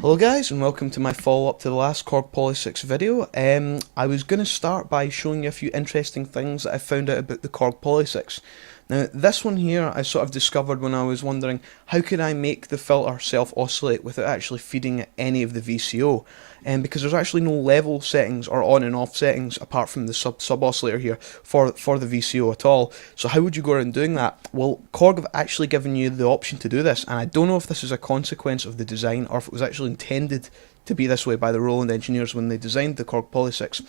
Hello guys, and welcome to my follow-up to the last KORG PolySix video. I was going to start by showing you a few interesting things that I found out about the KORG PolySix. Now this one here I sort of discovered when I was wondering how could I make the filter self-oscillate without actually feeding it any of the VCO, because there's actually no level settings or on and off settings apart from the sub-oscillator here for the VCO at all. So how would you go around doing that? Well, KORG have actually given you the option to do this, and I don't know if this is a consequence of the design or if it was actually intended to be this way by the Roland engineers when they designed the KORG PolySix.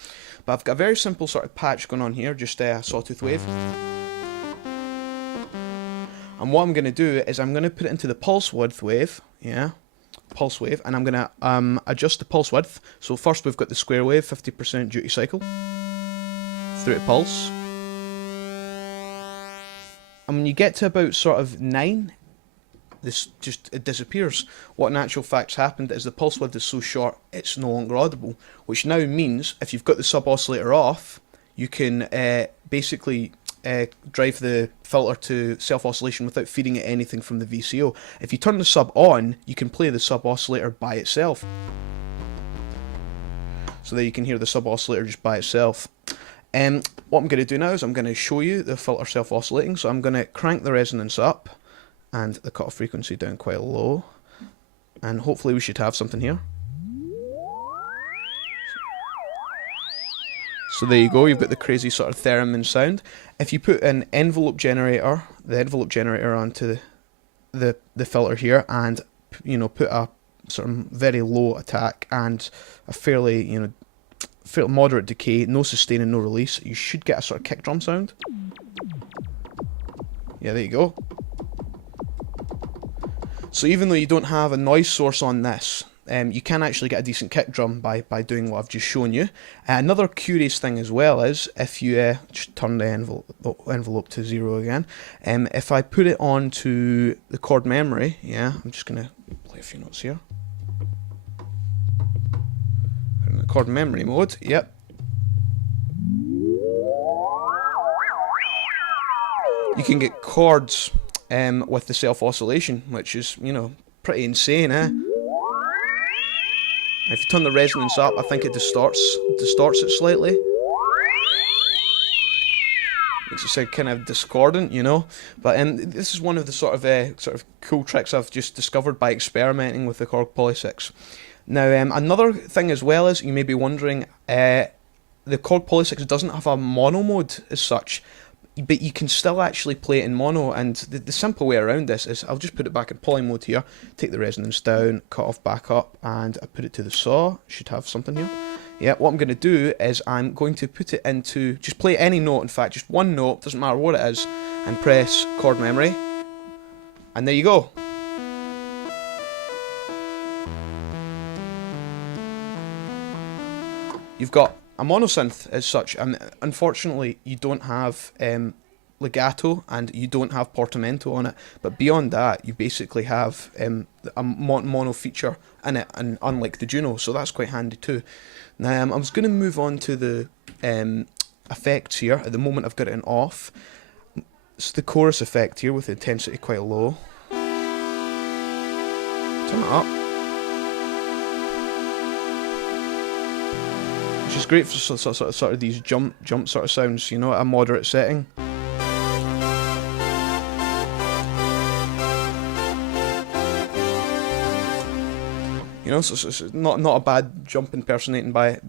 But I've got a very simple sort of patch going on here, just a sawtooth wave. And what I'm going to do is I'm going to put it into the pulse width wave, pulse wave, and I'm going to adjust the pulse width. So first we've got the square wave, 50% duty cycle, through to pulse. And when you get to about sort of 9, it disappears. What in actual fact's happened is the pulse width is so short it's no longer audible, which now means if you've got the sub oscillator off, you can basically drive the filter to self-oscillation without feeding it anything from the VCO. If you turn the sub on, you can play the sub oscillator by itself. So there you can hear the sub oscillator just by itself. What I'm going to do now is I'm going to show you the filter self-oscillating. So I'm going to crank the resonance up and the cutoff frequency down quite low, and hopefully we should have something here. So there you go, you've got the crazy sort of theremin sound. If you put an envelope generator, onto the filter here, and put a sort of very low attack and a fairly fairly moderate decay, no sustain and no release, you should get a sort of kick drum sound. Yeah, there you go. So even though you don't have a noise source on this, you can actually get a decent kick drum by doing what I've just shown you. Another curious thing as well is if you just turn the envelope to 0 again, if I put it onto the chord memory, I'm just going to play a few notes here. In the chord memory mode, yep. You can get chords with the self-oscillation, which is, pretty insane, eh? If you turn the resonance up, I think it distorts it slightly. Makes it sound kind of discordant, But this is one of the sort of cool tricks I've just discovered by experimenting with the KORG PolySix. Now, another thing as well is you may be wondering, the KORG PolySix doesn't have a mono mode as such, but you can still actually play it in mono, and the simple way around this is I'll just put it back in poly mode here, take the resonance down, cut off back up, and I put it to the saw. Should have something here. Yeah, what I'm going to do is I'm going to put it into, just play any note, in fact, just one note, doesn't matter what it is, and press chord memory, and there you go. You've got a monosynth as such, and unfortunately you don't have legato and you don't have portamento on it, but beyond that you basically have a mono feature in it, and unlike the Juno, so that's quite handy too. Now I was going to move on to the effects here. At the moment I've got it in off. It's the chorus effect here with the intensity quite low. Turn it up. Which is great for sort of these jump sort of sounds, at a moderate setting. So it's not a bad jump impersonation by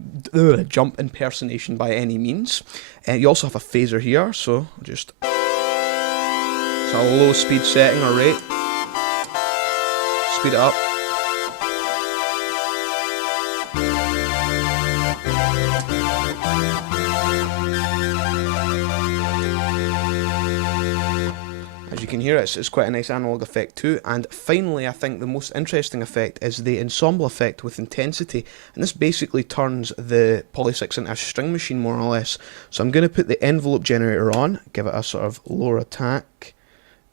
any means. You also have a phaser here, so just it's a low speed setting or rate. Speed it up. As you can hear, it's quite a nice analog effect too. And finally, I think the most interesting effect is the ensemble effect with intensity, and this basically turns the PolySix into a string machine more or less. So I'm going to put the envelope generator on, give it a sort of lower attack.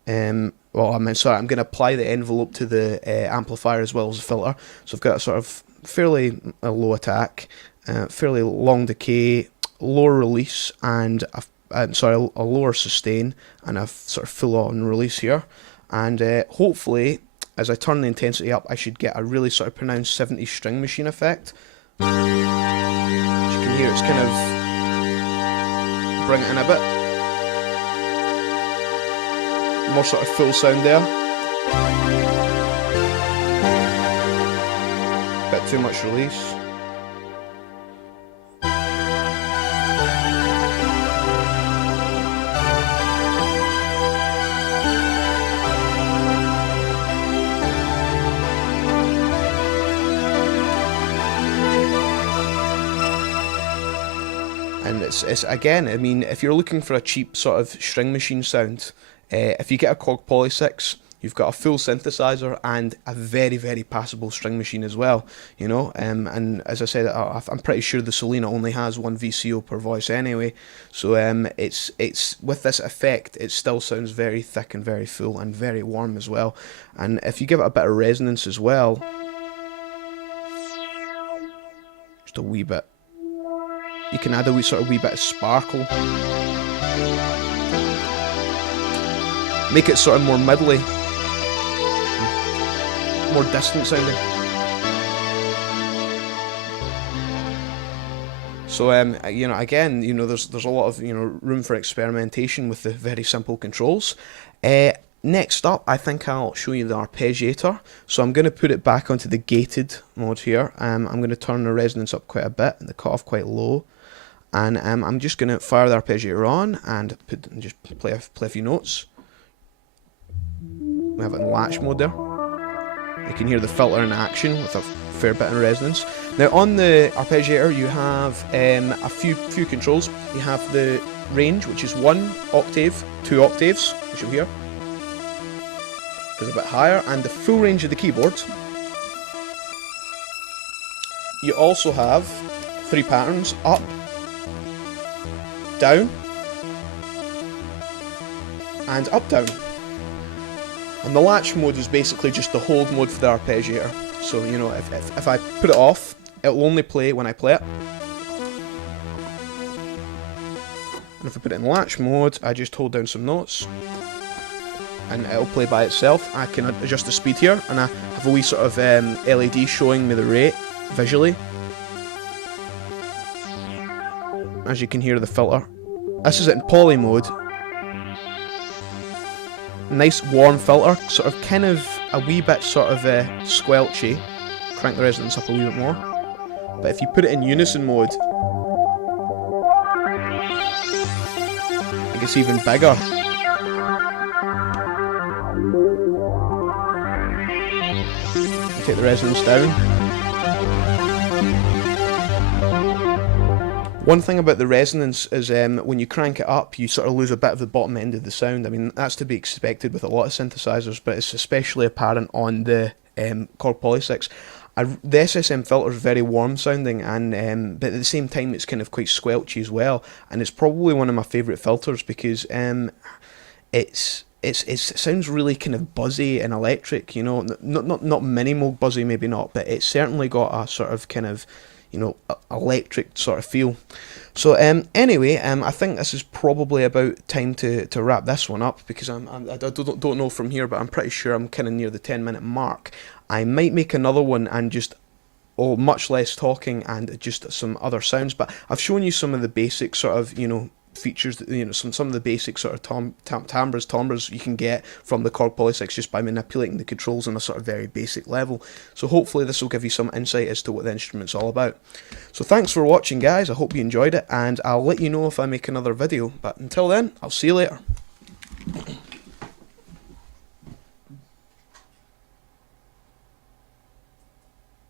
I'm going to apply the envelope to the amplifier as well as the filter. So I've got a sort of fairly low attack, fairly long decay, lower release, and a lower sustain, and a sort of full-on release here. And hopefully as I turn the intensity up, I should get a really sort of pronounced 70s string machine effect. As you can hear, it's kind of bring it in a bit. More sort of full sound there. Bit too much release. And it's again, I mean, if you're looking for a cheap sort of string machine sound, if you get a KORG PolySix, you've got a full synthesizer and a very, very passable string machine as well, you know. And as I said, I'm pretty sure the Selena only has one VCO per voice anyway, so it's with this effect, it still sounds very thick and very full and very warm as well. And if you give it a bit of resonance as well, just a wee bit. You can add a wee sort of wee bit of sparkle. Make it sort of more middly, more distant sounding. So you know, again, you know, there's a lot of, you know, room for experimentation with the very simple controls. Next up, I think I'll show you the arpeggiator. So I'm going to put it back onto the gated mode here. I'm going to turn the resonance up quite a bit and the cutoff quite low. And I'm just going to fire the arpeggiator on and just play a few notes. We have it in latch mode there. You can hear the filter in action with a fair bit of resonance. Now on the arpeggiator you have a few controls. You have the range, which is 1 octave, 2 octaves, as you'll hear. Goes a bit higher, and the full range of the keyboard. You also have 3 patterns: up, down, and up down. And the latch mode is basically just the hold mode for the arpeggiator. So, you know, if I put it off, it will only play when I play it. And if I put it in latch mode, I just hold down some notes and it'll play by itself. I can adjust the speed here, and I have a wee sort of LED showing me the rate visually. As you can hear the filter. This is it in poly mode. Nice warm filter, sort of kind of a wee bit sort of squelchy. Crank the resonance up a wee bit more. But if you put it in unison mode, it gets even bigger. Take the resonance down. One thing about the resonance is when you crank it up, you sort of lose a bit of the bottom end of the sound. I mean, that's to be expected with a lot of synthesizers, but it's especially apparent on the KORG PolySix. The SSM filter is very warm sounding, and but at the same time it's kind of quite squelchy as well. And it's probably one of my favourite filters because it sounds really kind of buzzy and electric, you know, not minimal buzzy, maybe not, but it's certainly got a sort of kind of, you know, electric sort of feel. So anyway, I think this is probably about time to wrap this one up, because I don't know from here, but I'm pretty sure I'm kind of near the 10-minute mark. I might make another one and just much less talking and just some other sounds, but I've shown you some of the basic sort of, you know, features, you know, some of the basic sort of timbres you can get from the KORG PolySix just by manipulating the controls on a sort of very basic level. So hopefully this will give you some insight as to what the instrument's all about. So thanks for watching, guys. I hope you enjoyed it, and I'll let you know if I make another video, but until then, I'll see you later.